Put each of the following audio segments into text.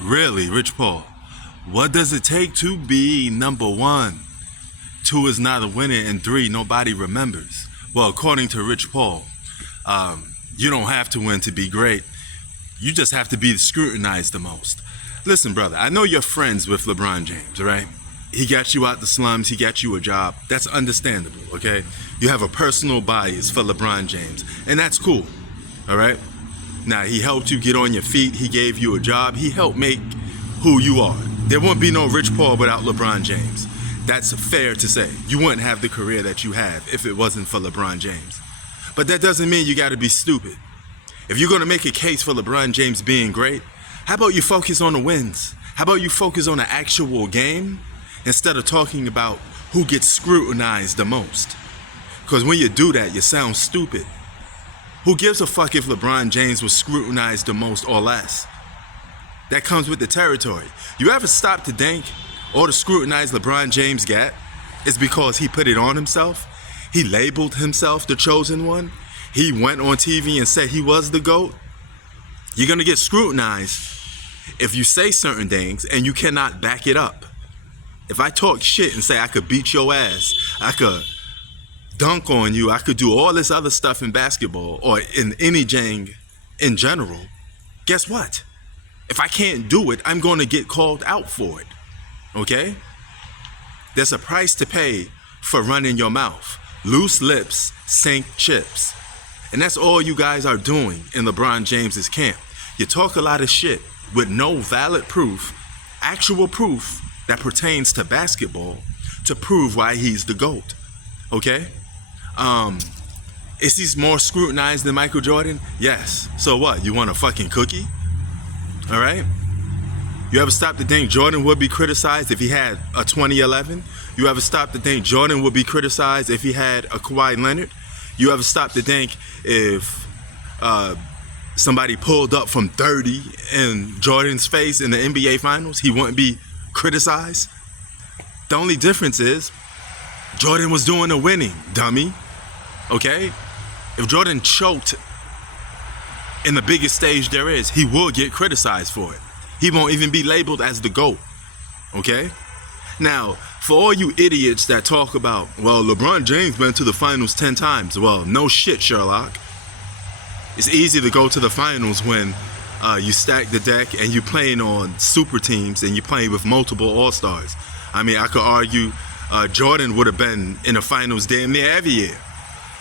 Really, Rich Paul, what does it take to be number one? Two is not a winner, and three, nobody remembers. Well, according to Rich Paul, you don't have to win to be great. You just have to be scrutinized the most. Listen, brother, I know you're friends with LeBron James, right? He got you out the slums, he got you a job. That's understandable, okay? You have a personal bias for LeBron James, and that's cool, all right? Now, he helped you get on your feet, he gave you a job, he helped make who you are. There wouldn't be no Rich Paul without LeBron James. That's fair to say. You wouldn't have the career that you have if it wasn't for LeBron James. But that doesn't mean you gotta be stupid. If you're gonna make a case for LeBron James being great, how about you focus on the wins? How about you focus on the actual game instead of talking about who gets scrutinized the most? Because when you do that, you sound stupid. Who gives a fuck if LeBron James was scrutinized the most or less? That comes with the territory. You ever stop to think all the scrutinize LeBron James got is because he put it on himself? He labeled himself the chosen one? He went on TV and said he was the GOAT? You're gonna get scrutinized if you say certain things and you cannot back it up. If I talk shit and say I could beat your ass, I could dunk on you, I could do all this other stuff in basketball or in anything in general, guess what? If I can't do it, I'm going to get called out for it, okay? There's a price to pay for running your mouth. Loose lips sink chips. And that's all you guys are doing in LeBron James's camp. You talk a lot of shit with no valid proof, actual proof that pertains to basketball to prove why he's the GOAT, okay? Is he more scrutinized than Michael Jordan? Yes. So what, you want a fucking cookie? All right? You ever stop to think Jordan would be criticized if he had a 2011? You ever stop to think Jordan would be criticized if he had a Kawhi Leonard? You ever stop to think if somebody pulled up from 30 in Jordan's face in the NBA Finals, he wouldn't be criticized? The only difference is Jordan was doing the winning, dummy. Okay? If Jordan choked in the biggest stage there is, he will get criticized for it. He won't even be labeled as the GOAT. Okay? Now, for all you idiots that talk about, well, LeBron James went to the finals 10 times. Well, no shit, Sherlock. It's easy to go to the finals when you stack the deck and you're playing on super teams and you're playing with multiple all-stars. I mean, I could argue Jordan would have been in the finals damn near every year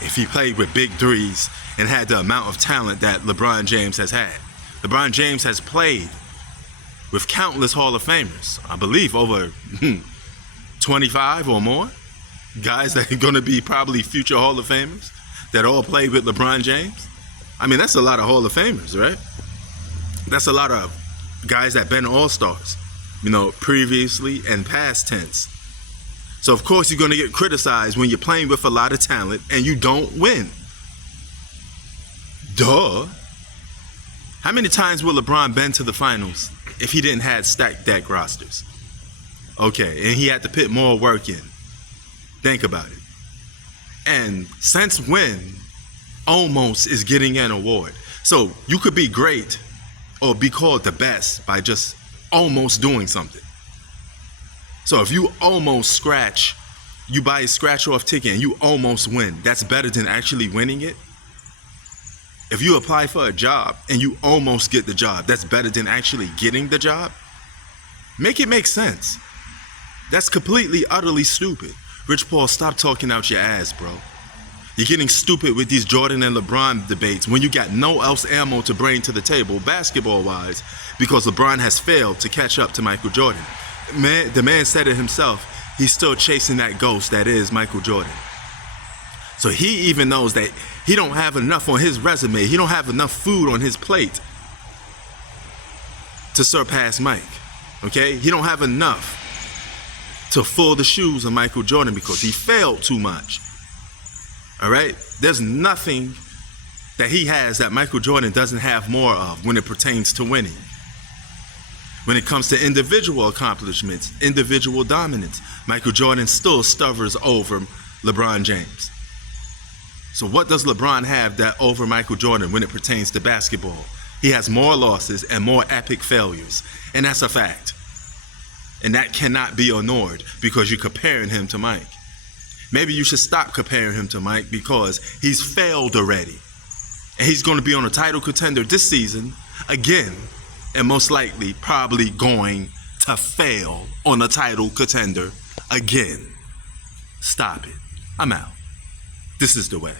if he played with big threes and had the amount of talent that LeBron James has had. LeBron James has played with countless Hall of Famers. I believe over 25 or more guys that are going to be probably future Hall of Famers that all played with LeBron James. I mean, that's a lot of Hall of Famers, right? That's a lot of guys that been all-stars, you know, previously and past tense. So of course you're going to get criticized when you're playing with a lot of talent and you don't win. Duh. How many times will LeBron been to the finals if he didn't have stacked deck rosters? Okay, and he had to put more work in. Think about it. And since when almost is getting an award? So you could be great or be called the best by just almost doing something. So if you almost scratch, you buy a scratch off ticket and you almost win, that's better than actually winning it. If you apply for a job and you almost get the job, that's better than actually getting the job. Make it make sense. That's completely, utterly stupid. Rich Paul, stop talking out your ass, bro. You're getting stupid with these Jordan and LeBron debates when you got no else ammo to bring to the table, basketball-wise, because LeBron has failed to catch up to Michael Jordan. The man said it himself. He's still chasing that ghost that is Michael Jordan. So he even knows that he don't have enough on his resume. He don't have enough food on his plate to surpass Mike. Okay? He don't have enough to fill the shoes of Michael Jordan because he failed too much. All right? There's nothing that he has that Michael Jordan doesn't have more of when it pertains to winning. When it comes to individual accomplishments, individual dominance, Michael Jordan still stutters over LeBron James. So what does LeBron have that over Michael Jordan when it pertains to basketball? He has more losses and more epic failures. And that's a fact. And that cannot be ignored because you're comparing him to Mike. Maybe you should stop comparing him to Mike because he's failed already. And he's going to be on a title contender this season again, and most likely probably going to fail on a title contender again. Stop it. I'm out. This is the way.